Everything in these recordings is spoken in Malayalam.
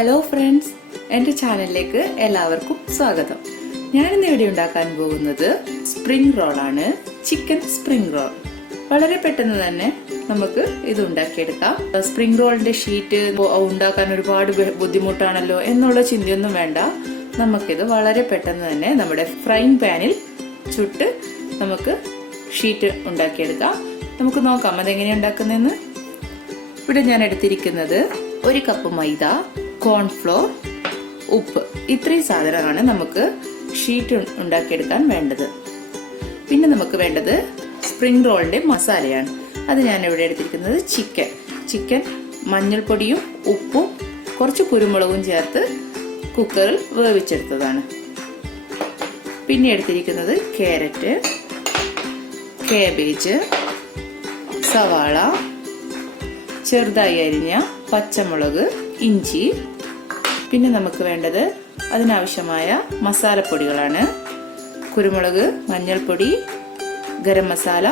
ഹലോ ഫ്രണ്ട്സ്, എൻ്റെ ചാനലിലേക്ക് എല്ലാവർക്കും സ്വാഗതം. ഞാനിന്ന് ഇവിടെ ഉണ്ടാക്കാൻ പോകുന്നത് സ്പ്രിംഗ് റോളാണ്. Chicken spring roll. വളരെ പെട്ടെന്ന് തന്നെ നമുക്ക് ഇത് ഉണ്ടാക്കിയെടുക്കാം. സ്പ്രിംഗ് റോളിന്റെ ഷീറ്റ് ഉണ്ടാക്കാൻ ഒരുപാട് ബുദ്ധിമുട്ടാണല്ലോ എന്നുള്ള ചിന്തയൊന്നും വേണ്ട. നമുക്കിത് വളരെ പെട്ടെന്ന് തന്നെ നമ്മുടെ ഫ്രൈങ് പാനിൽ ചുട്ട് നമുക്ക് ഷീറ്റ് ഉണ്ടാക്കിയെടുക്കാം. നമുക്ക് നോക്കാം അതെങ്ങനെയാണ് ഉണ്ടാക്കുന്നതെന്ന്. ഇവിടെ ഞാൻ എടുത്തിരിക്കുന്നത് 1 കപ്പ് മൈദ, കോൺഫ്ലോർ, ഉപ്പ്, ഇത്രയും സാധനമാണ് നമുക്ക് ഷീറ്റ് ഉണ്ടാക്കിയെടുക്കാൻ വേണ്ടത്. പിന്നെ നമുക്ക് വേണ്ടത് സ്പ്രിംഗ് റോളിന്റെ മസാലയാണ്. അത് ഞാൻ ഇവിടെ എടുത്തിരിക്കുന്നത് ചിക്കൻ മഞ്ഞൾപ്പൊടിയും ഉപ്പും കുറച്ച് കുരുമുളകും ചേർത്ത് കുക്കറിൽ വേവിച്ചെടുത്തതാണ്. പിന്നെ എടുത്തിരിക്കുന്നത് ക്യാരറ്റ്, കാബേജ്, സവാള, ചെറുതായി അരിഞ്ഞ പച്ചമുളക്, ഇഞ്ചി. പിന്നെ നമുക്ക് വേണ്ടത് അതിനാവശ്യമായ മസാലപ്പൊടികളാണ്. കുരുമുളക്, മഞ്ഞൾപ്പൊടി, ഗരം മസാല,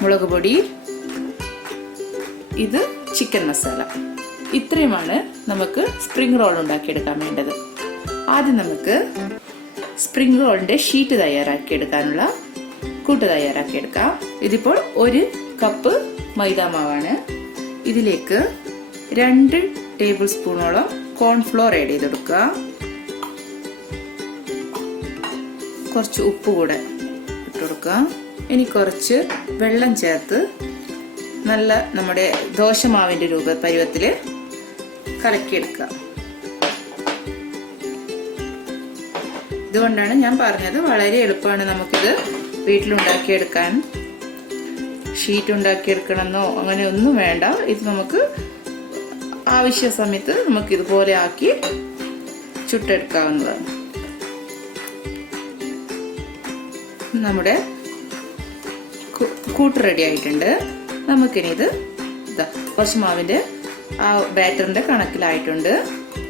മുളക് പൊടി, ഇത് ചിക്കൻ മസാല. ഇത്രയുമാണ് നമുക്ക് സ്പ്രിംഗ് റോൾ ഉണ്ടാക്കിയെടുക്കാൻ വേണ്ടത്. ആദ്യം നമുക്ക് സ്പ്രിംഗ് റോളിന്റെ ഷീറ്റ് തയ്യാറാക്കിയെടുക്കാനുള്ള കൂട്ട് തയ്യാറാക്കിയെടുക്കാം. ഇതിപ്പോൾ 1 കപ്പ് മൈദാമാവാണ്. ഇതിലേക്ക് 2 ടേബിൾ സ്പൂണോളം കോൺഫ്ലോർ ആഡ് ചെയ്ത് കൊടുക്കുക. കുറച്ച് ഉപ്പ് കൂടെ ഇട്ട് കൊടുക്കുക. ഇനി കുറച്ച് വെള്ളം ചേർത്ത് നല്ല നമ്മുടെ ദോശമാവിന്റെ പരുവത്തില് കലക്കിയെടുക്കുക. ഇതുകൊണ്ടാണ് ഞാൻ പറഞ്ഞത് വളരെ എളുപ്പമാണ് നമുക്കിത് വീട്ടിലുണ്ടാക്കിയെടുക്കാൻ. ഷീറ്റ് ഉണ്ടാക്കിയെടുക്കണമെന്നോ അങ്ങനെ ഒന്നും വേണ്ട. ഇത് നമുക്ക് ആവശ്യ സമയത്ത് നമുക്ക് ഇതുപോലെ ആക്കി ചുട്ടെടുക്കാവുന്നതാണ്. നമ്മുടെ കൂട്ട് റെഡി ആയിട്ടുണ്ട്. നമുക്കിനി ഇത് കുറച്ച് മാവിന്റെ ആ ബാറ്ററിന്റെ കണക്കിലായിട്ടുണ്ട്.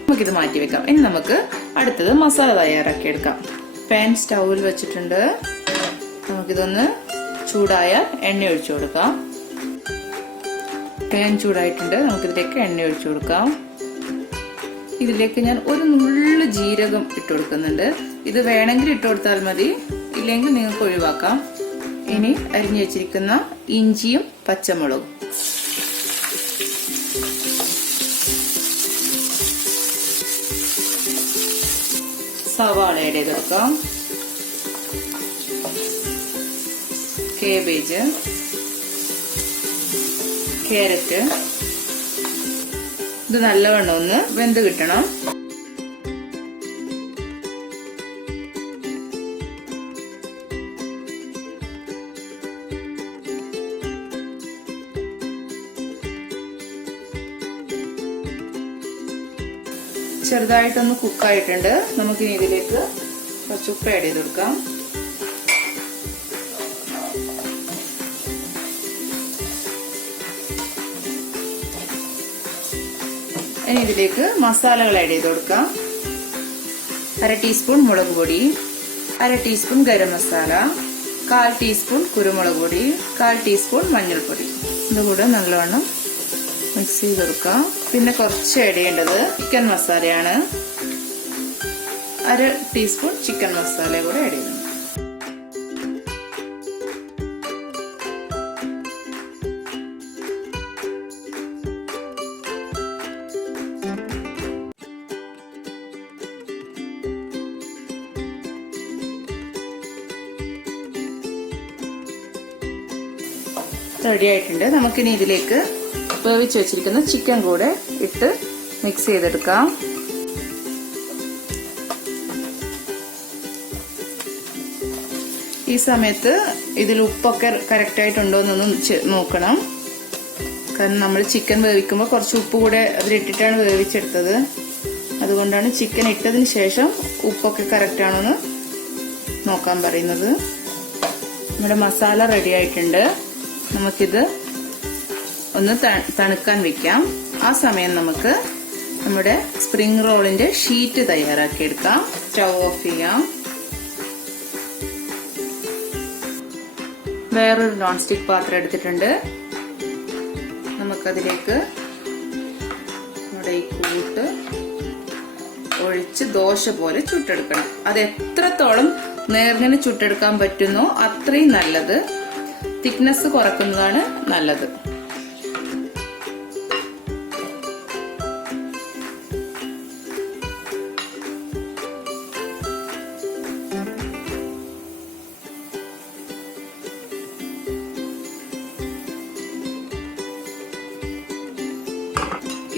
നമുക്കിത് മാറ്റി വെക്കാം. ഇനി നമുക്ക് അടുത്തത് മസാല തയ്യാറാക്കിയെടുക്കാം. പാൻ സ്റ്റൗവിൽ വെച്ചിട്ടുണ്ട്. നമുക്കിതൊന്ന് ചൂടായ എണ്ണ ഒഴിച്ചു കൊടുക്കാം. പാൻ ചൂടായിട്ടുണ്ട്. നമുക്കിതിലേക്ക് എണ്ണ ഒഴിച്ചു കൊടുക്കാം. ഇതിലേക്ക് ഞാൻ 1 നുള്ളു ജീരകം ഇട്ട് കൊടുക്കുന്നുണ്ട്. ഇത് വേണമെങ്കിൽ ഇട്ട് കൊടുത്താൽ മതി, ഇല്ലെങ്കിൽ നിങ്ങൾക്ക് ഒഴിവാക്കാം. ഇനി അരിഞ്ഞു വെച്ചിരിക്കുന്ന ഇഞ്ചിയും പച്ചമുളകും, സവാള ആഡ് ചെയ്ത് കൊടുക്കാം. കാബേജ്, ക്യാരറ്റ്, ഇത് നല്ലവണ്ണം ഒന്ന് വെന്ത് കിട്ടണം. ചെറുതായിട്ടൊന്ന് കുക്കായിട്ടുണ്ട്. നമുക്കിനി ഇതിലേക്ക് കുറച്ച് ഉപ്പ് ആഡ് ചെയ്ത് കൊടുക്കാം. ഇനി ഇതിലേക്ക് മസാലകൾ ആഡ് ചെയ്ത് കൊടുക്കാം. 1/2 ടീസ്പൂൺ മുളക് പൊടി, 1/2 ടീസ്പൂൺ ഗരം മസാല, 1/4 ടീസ്പൂൺ കുരുമുളക് പൊടി, 1/4 ടീസ്പൂൺ മഞ്ഞൾപ്പൊടി. ഇതുകൂടെ നല്ലവണ്ണം മിക്സ് ചെയ്ത് കൊടുക്കാം. പിന്നെ കുറച്ച് ആഡ് ചെയ്യേണ്ടത് ചിക്കൻ മസാലയാണ്. 1/2 ടീസ്പൂൺ ചിക്കൻ മസാല കൂടെ ആഡ് ചെയ്യുന്നു. റെഡി ആയിട്ടുണ്ട്. നമുക്കിനി ഇതിലേക്ക് വേവിച്ച് വെച്ചിരിക്കുന്ന ചിക്കൻ കൂടെ ഇട്ട് മിക്സ് ചെയ്തെടുക്കാം. ഈ സമയത്ത് ഇതിൽ ഉപ്പൊക്കെ കറക്റ്റ് ആയിട്ടുണ്ടോ എന്നൊന്നും നോക്കണം. കാരണം നമ്മൾ ചിക്കൻ വേവിക്കുമ്പോൾ കുറച്ച് ഉപ്പ് കൂടെ അതിലിട്ടിട്ടാണ് വേവിച്ചെടുത്തത്. അതുകൊണ്ടാണ് ചിക്കൻ ഇട്ടതിന് ശേഷം ഉപ്പൊക്കെ കറക്റ്റ് ആണോന്ന് നോക്കാൻ പറയുന്നത്. നമ്മുടെ മസാല റെഡി ആയിട്ടുണ്ട്. നമുക്കിത് ഒന്ന് തണുക്കാൻ വെക്കാം. ആ സമയം നമുക്ക് നമ്മുടെ സ്പ്രിംഗ് റോളിന്റെ ഷീറ്റ് തയ്യാറാക്കിയെടുക്കാം. സ്റ്റൗ ഓഫ് ചെയ്യാം. വേറൊരു നോൺ സ്റ്റിക് പാത്രം എടുത്തിട്ടുണ്ട്. നമുക്കതിലേക്ക് നമ്മുടെ ഈ കൂട്ട് ഒഴിച്ച് ദോശ പോലെ ചുട്ടെടുക്കണം. അത് എത്രത്തോളം നേർങ്ങനെ ചുട്ടെടുക്കാൻ പറ്റുന്നോ അത്രയും നല്ലത്. തിക്നെസ് കുറക്കുന്നതാണ് നല്ലത്.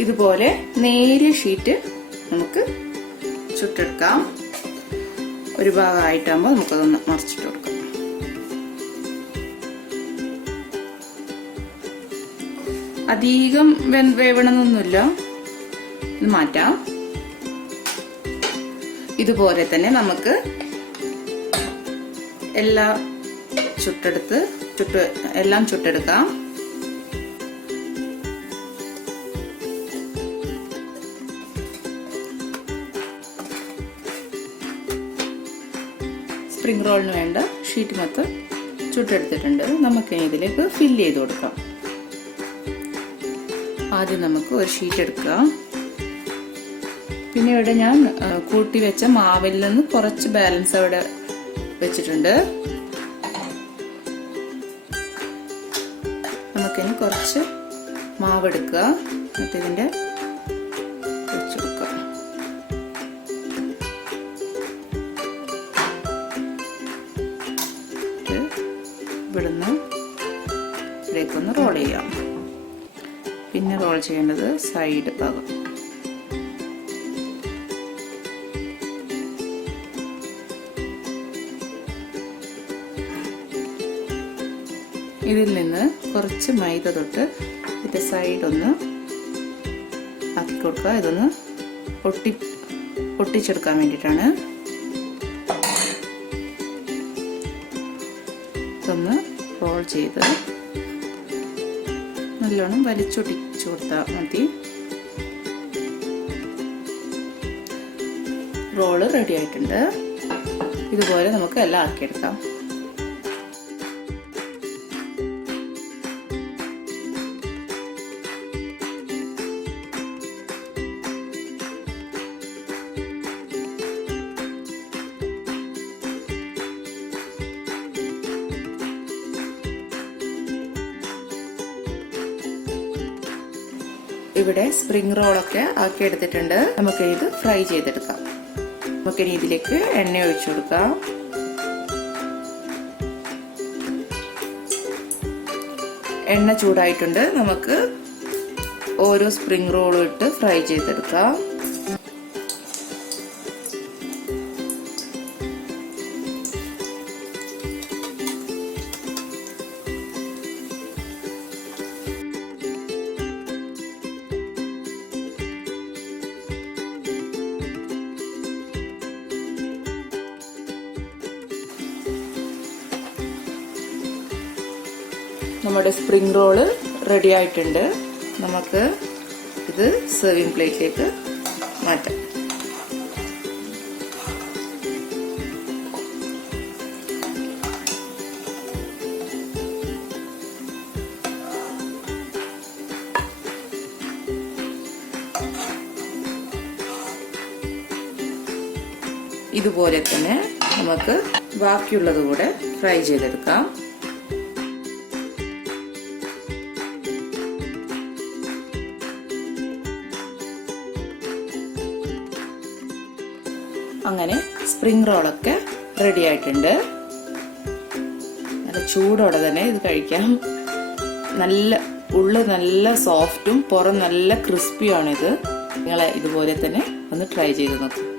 ഇതുപോലെ നേരിയ ഷീറ്റ് നമുക്ക് ചുട്ടെടുക്കാം. ഒരു ഭാഗമായിട്ടാകുമ്പോൾ നമുക്കതൊന്ന് മറിച്ചിട്ട് കൊടുക്കാം. അധികം വേവണമെന്നൊന്നുമില്ല, ഇത് മാറ്റാം. ഇതുപോലെ തന്നെ നമുക്ക് എല്ലാം ചുട്ടെടുക്കാം. സ്പ്രിംഗ് റോളിന് വേണ്ട ഷീറ്റ് മൊത്തം ചുട്ടെടുത്തിട്ടുണ്ട്. നമുക്ക് ഇതിലേക്ക് ഫില്ല് ചെയ്ത് കൊടുക്കാം. ആദ്യം നമുക്ക് ഒരു ഷീറ്റ് എടുക്കാം. പിന്നെ ഇവിടെ ഞാൻ കൂട്ടി വെച്ച മാവിൽ നിന്ന് കുറച്ച് ബാലൻസ് അവിടെ വെച്ചിട്ടുണ്ട്. നമുക്കിനി കുറച്ച് മാവ് എടുക്കുക, എന്നിട്ട് ഇതിൻ്റെ വെച്ച് കൊടുക്കാം. ഇവിടുന്ന് ഇതിലേക്കൊന്ന് റോൾ ചെയ്യാം. പിന്നെ റോൾ ചെയ്യേണ്ടത് സൈഡ് ഭാഗം. ഇതിൽ നിന്ന് കുറച്ച് മൈദ തൊട്ട് ഇതിന്റെ സൈഡ് ഒന്ന് ആക്കി കൊടുക്കുക. ഇതൊന്ന് ഒട്ടിച്ചെടുക്കാൻ വേണ്ടിയിട്ടാണ്. ഇതൊന്ന് റോൾ ചെയ്ത് നല്ലോണം വലിച്ചൊട്ടിച്ചു കൊടുത്താൽ മതി. റോള് റെഡി ആയിട്ടുണ്ട്. ഇതുപോലെ നമുക്ക് എല്ലാം ആക്കിയെടുക്കാം. ഇവിടെ സ്പ്രിംഗ് റോളൊക്കെ ആക്കി എടുത്തിട്ടുണ്ട്. നമുക്ക് ഇത് ഫ്രൈ ചെയ്തെടുക്കാം. നമുക്കിനി ഇതിലേക്ക് എണ്ണ ഒഴിച്ചു കൊടുക്കാം. എണ്ണ ചൂടായിട്ടുണ്ട്. നമുക്ക് ഓരോ സ്പ്രിംഗ് റോളും ഇട്ട് ഫ്രൈ ചെയ്തെടുക്കാം. നമ്മുടെ സ്പ്രിംഗ് റോള് റെഡി ആയിട്ടുണ്ട്. നമുക്ക് ഇത് സെർവിങ് പ്ലേറ്റിലേക്ക് മാറ്റാം. ഇതുപോലെ തന്നെ നമുക്ക് ബാക്കിയുള്ളത് കൂടെ ഫ്രൈ ചെയ്തെടുക്കാം. അങ്ങനെ സ്പ്രിംഗ് റോളൊക്കെ റെഡി ആയിട്ടുണ്ട്. നല്ല ചൂടോടെ തന്നെ ഇത് കഴിക്കാം. ഉള്ള് നല്ല സോഫ്റ്റും പുറം നല്ല ക്രിസ്പിയുമാണ് ഇത്. നിങ്ങൾ ഇതുപോലെ തന്നെ ഒന്ന് ട്രൈ ചെയ്ത് നോക്കാം.